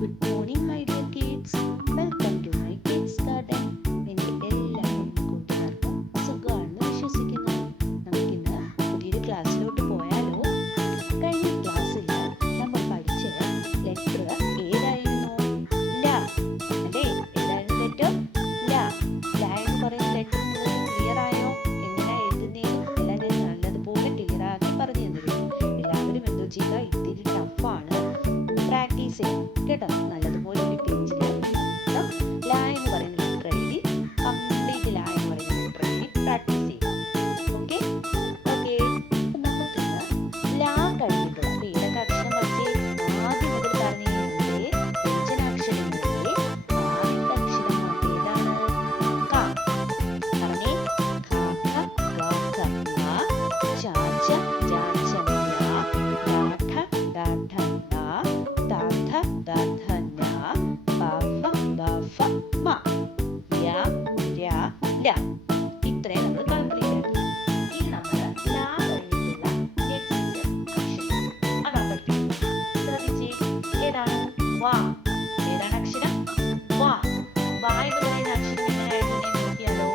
Good morning, my dear kids. Welcome to my kids garden. എൻ്റെ എല്ലാവരും കൂട്ടുകാർക്കും സുഖമാണെന്ന് വിശ്വസിക്കുന്നു. നമുക്കിന്ന് പുതിയൊരു ക്ലാസ്സിലോട്ട് പോയാലോ? കഴിഞ്ഞ ക്ലാസ്സിൽ നമ്മൾ പഠിച്ച ലെറ്റർ ഏതായിരുന്നു? ല അല്ലേ? ഏതായിരുന്നു ലെറ്റർ? ല. ല എന്ന് പറയുന്ന ലെറ്റർ നിങ്ങൾക്ക് ക്ലിയർ ആയോ? എങ്ങനെ എഴുതുന്നതെന്ന് എല്ലാവരും നല്ലതുപോലെ ക്ലിയർ ആക്കി പറഞ്ഞു തരും. എല്ലാവരും എന്തോ ചെയ്യുക, ഇത്തിരി ടഫാണ്, പ്രാക്ടീസ് ചെയ്യാം കേട്ടോ. നല്ലതുപോലെ ഒരു പേജിൽ ല എന്ന് പറയുന്ന ലെറ്റർ എഴുതി കംപ്ലീറ്റ് ല എന്ന് പറയുന്ന ലെറ്റർ എഴുതി പ്രാക്ടീസ് ചെയ്യാം. Okay okay. നമുക്കിന്ന് ല കഴിഞ്ഞിട്ടുള്ള ഏതൊക്കെ അക്ഷരം പഠിച്ചേ? ആദ്യം മുതൽ പറഞ്ഞതിന്റെ വ്യഞ്ജനാക്ഷരങ്ങളിലെ ആദ്യത്തെ അക്ഷരം ഏതാണ്? ക. പറഞ്ഞേ. ഖ ഖ ഗ ഘ ങ ച ഛ ജ ഛ ഞ ഡ ഠ ഡ ഠ ണ ത ഥ ദ ഥ ന പ ഫ ബ ഫ മ യ ര ല. ഇത്രയും നമ്മൾ കംപ്ലീറ്റ് ആക്കി. ഇനി നമ്മൾ ല കഴിഞ്ഞിട്ടുള്ള നെക്സ്റ്റ് അക്ഷരം അതാണ് പഠിപ്പിക്കുന്നത്. ശ്രദ്ധിച്ചേ, ഏതാണ്? വ. ഏതാണ് അക്ഷരം? വ. വ എന്ന് പറയുന്ന അക്ഷരം എങ്ങനെ എഴുതുന്നത് നോക്കിയാലോ?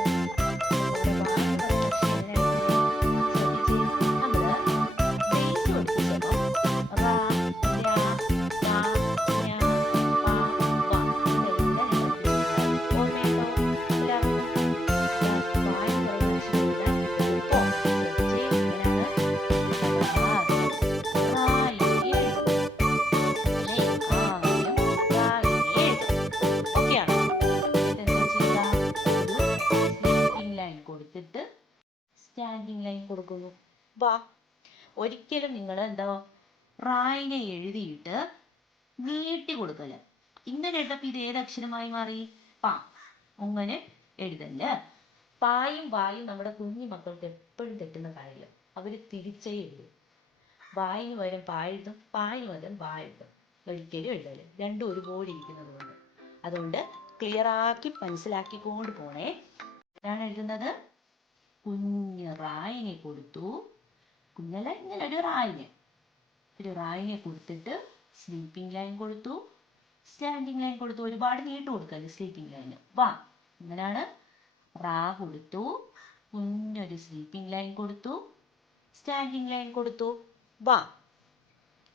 നമ്മുടെ വ എന്ന് പറയുന്ന അക്ഷരം എങ്ങനെ എഴുതുന്നത്? ശ്രദ്ധിച്ചേ, നമ്മൾ ബേസ് പഠിപ്പിച്ചപ്പോൾ റ ര ന ഞ പ വ ഇതെല്ലാം ഞാൻ പഠിപ്പിച്ചിട്ടുണ്ട്. ഓർമ്മയുണ്ടോ എല്ലാവർക്കും? വ എന്ന് പറയുന്ന അക്ഷരം എഴുതാൻ എളുപ്പം. ശ്രദ്ധിച്ചേ, എങ്ങനെയാണ്? റായിനെ എഴുതും അല്ലേ? ആദ്യം റായിനെ എഴുതും. ഓക്കെയാണോ? ഇതെന്താ ചെയ്യുക? ഒരു സ്ലീപ്പിംഗ് ലൈൻ കൊടുത്തിട്ട് സ്റ്റാൻഡിംഗ് ലൈൻ കൊടുക്കുന്നു. വാ. ഒരിക്കലും നിങ്ങൾ എന്താ റായിനെ എഴുതിയിട്ട് നീട്ടി കൊടുക്കല്. ഇങ്ങനെ എഴുതപ്പോൾ ഇത് ഏത് അക്ഷരമായി മാറി? പ. അങ്ങനെ എഴുതല്ല. പായും വായും നമ്മുടെ കുഞ്ഞു മക്കൾക്ക് എപ്പോഴും തെറ്റുന്ന കാര്യം. അവർ തിരിച്ചേ എഴുതും. വായിന് പകരം പാ എഴുതും, പായിന് പകരം വാ എഴുതും. ഒരിക്കലും എഴുതല്. രണ്ടും ഒരുപോലെ ഇരിക്കുന്നത് കൊണ്ട്. അതുകൊണ്ട് ക്ലിയർ ആക്കി മനസ്സിലാക്കിക്കൊണ്ട് പോണേ. എന്താണ് എഴുതുന്നത്? കുഞ്ഞ് റായിനെ കൊടുത്തു. കുഞ്ഞല്ല, ഇങ്ങനെ ഒരു റായിനെ കൊടുത്തിട്ട് സ്ലീപ്പിംഗ് ലൈൻ കൊടുത്തു, സ്റ്റാൻഡിംഗ് ലൈൻ കൊടുത്തു. ഒരുപാട് നീട്ടു കൊടുക്കല്ലേ സ്ലീപ്പിംഗ് ലൈന്. വാ. അങ്ങനെയാണ്. റാ കൊടുത്തു, കുഞ്ഞൊരു സ്ലീപ്പിംഗ് ലൈൻ കൊടുത്തു, സ്റ്റാൻഡിംഗ് ലൈൻ കൊടുത്തു. വാ.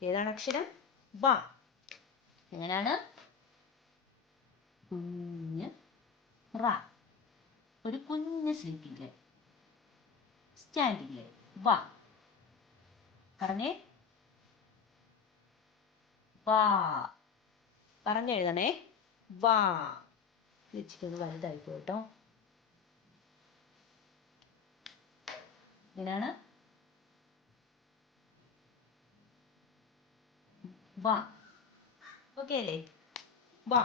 ഏതാണ് അക്ഷരം? വാ. എങ്ങനെയാണ്? കുഞ്ഞ് റാ, ഒരു കുഞ്ഞ് സ്ലീപ്പിംഗ് ലൈൻ, സ്റ്റാൻഡിംഗ് ലൈൻ. വാ. പറഞ്ഞേ. വാ. പറഞ്ഞെഴുതണേ. വാ. ഇച്ചിരി വലുതായി പോയിട്ടോ. ഇങ്ങനെയാണ്. വാ. ഓക്കെ അല്ലേ? വാ.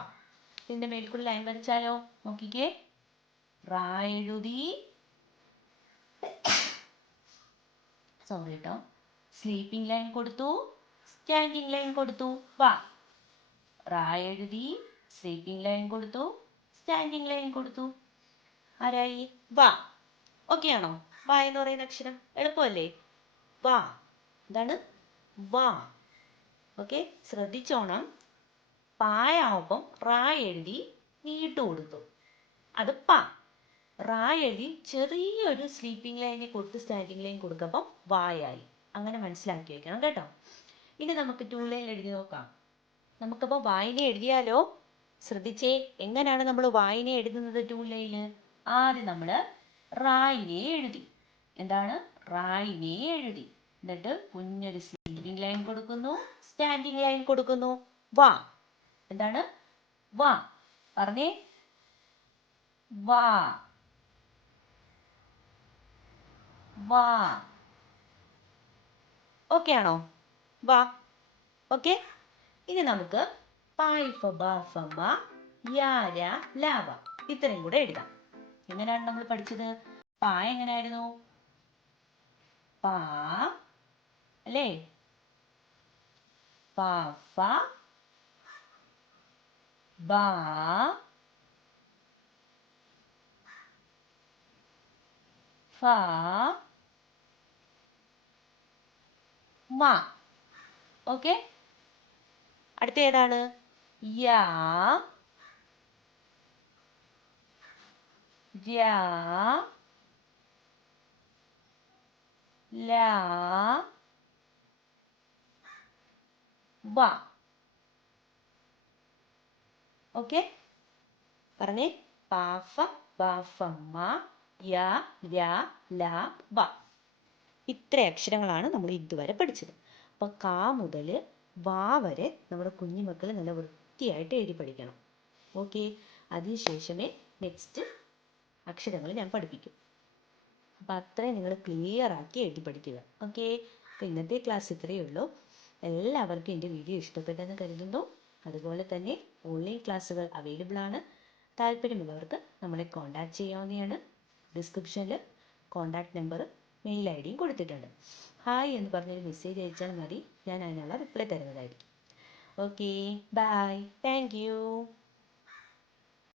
ഇതിന്റെ മേൽ കൂടി ലൈൻ വരച്ചാലോ? നോക്കിക്കേ. റാ എഴുതി, സോറി കേട്ടോ, സ്ലീപ്പിംഗ് ലൈൻ കൊടുത്തു, സ്റ്റാൻഡിംഗ് ലൈൻ കൊടുത്തു. വാ. റാ എഴുതി, സ്ലീപ്പിംഗ് ലൈൻ കൊടുത്തു, സ്റ്റാൻഡിംഗ് ലൈൻ കൊടുത്തു. ആരായി? വാ. ഓക്കെ ആണോ? വാ എന്ന് പറയുന്ന അക്ഷരം എളുപ്പമല്ലേ? വാ. എന്താണ്? വാ. ഓക്കെ. ശ്രദ്ധിച്ചോണം. പായാവുമ്പം റാ എഴുതി നീട്ടു കൊടുത്തു, അത് പ. റാ എഴുതി ചെറിയൊരു സ്ലീപ്പിംഗ് ലൈനെ കൊടുത്ത് സ്റ്റാൻഡിംഗ് ലൈൻ കൊടുക്കുമ്പം വായായി. അങ്ങനെ മനസ്സിലാക്കി വെക്കണം കേട്ടോ. ഇനി നമുക്ക് ടൂ ലൈൻ എഴുതി നോക്കാം. നമുക്കപ്പോൾ വായന എഴുതിയാലോ? ശ്രദ്ധിച്ചേ, എങ്ങനെയാണ് നമ്മൾ വായന എഴുതുന്നത് ടൂ ലൈന്? ആദ്യം നമ്മൾ റായിനെ എഴുതി. എന്താണ്? റായിനെ എഴുതി. എന്നിട്ട് കുഞ്ഞൊരു സ്ലീപ്പിംഗ് ലൈൻ കൊടുക്കുന്നു, സ്റ്റാൻഡിംഗ് ലൈൻ കൊടുക്കുന്നു. വാ. എന്താണ്? വാ. പറഞ്ഞേ. വാ. വാ. ഓക്കെ ആണോ? വാ. ഓക്കെ. ഇനി നമുക്ക് പായ് ഫ ബ ഫ മ യാ ര ല വ ഇത്രയും കൂടെ എഴുതാം. എങ്ങനെയാണ് നമ്മൾ പഠിച്ചത്? പാ എങ്ങനെയായിരുന്നു? പാ അല്ലേ? പ ഫ ബ ഫ മ. ഓക്കെ. അടുത്ത ഏതാണ്? യാ രാ ലാ വ. ഓക്കെ, പറഞ്ഞേ. പാഫ ബാഫമ്മ യ ര ല വ. ഇത്ര അക്ഷരങ്ങളാണ് നമ്മൾ ഇതുവരെ പഠിച്ചത്. അപ്പോൾ കാ മുതൽ വാ വരെ നമ്മുടെ കുഞ്ഞുമക്കൾ നല്ല വൃത്തിയായിട്ട് എഴുതി പഠിക്കണം. ഓക്കെ, അതിനുശേഷമേ നെക്സ്റ്റ് അക്ഷരങ്ങൾ ഞാൻ പഠിപ്പിക്കും. അപ്പോൾ അത്രയും നിങ്ങൾ ക്ലിയർ ആക്കി എഴുതി പഠിക്കുക. ഓക്കെ, അപ്പോൾ ഇന്നത്തെ ക്ലാസ് ഇത്രയേ ഉള്ളൂ. എല്ലാവർക്കും എൻ്റെ വീഡിയോ ഇഷ്ടപ്പെട്ടെന്ന് കരുതുന്നു. അതുപോലെ തന്നെ ഓൺലൈൻ ക്ലാസ്സുകൾ അവൈലബിൾ ആണ്. താല്പര്യമുള്ളവർക്ക് നമ്മളെ കോൺടാക്റ്റ് ചെയ്യാവുന്നതാണ്. ഡിസ്ക്രിപ്ഷനിൽ കോൺടാക്റ്റ് നമ്പർ മെയിൽ ഐ ഡിയും കൊടുത്തിട്ടുണ്ട്. ഹായ് എന്ന് പറഞ്ഞൊരു മെസ്സേജ് അയച്ചാൽ മതി, ഞാൻ അതിനുള്ള റിപ്ലൈ തരുന്നതായിരിക്കും. Okay, bye, thank U.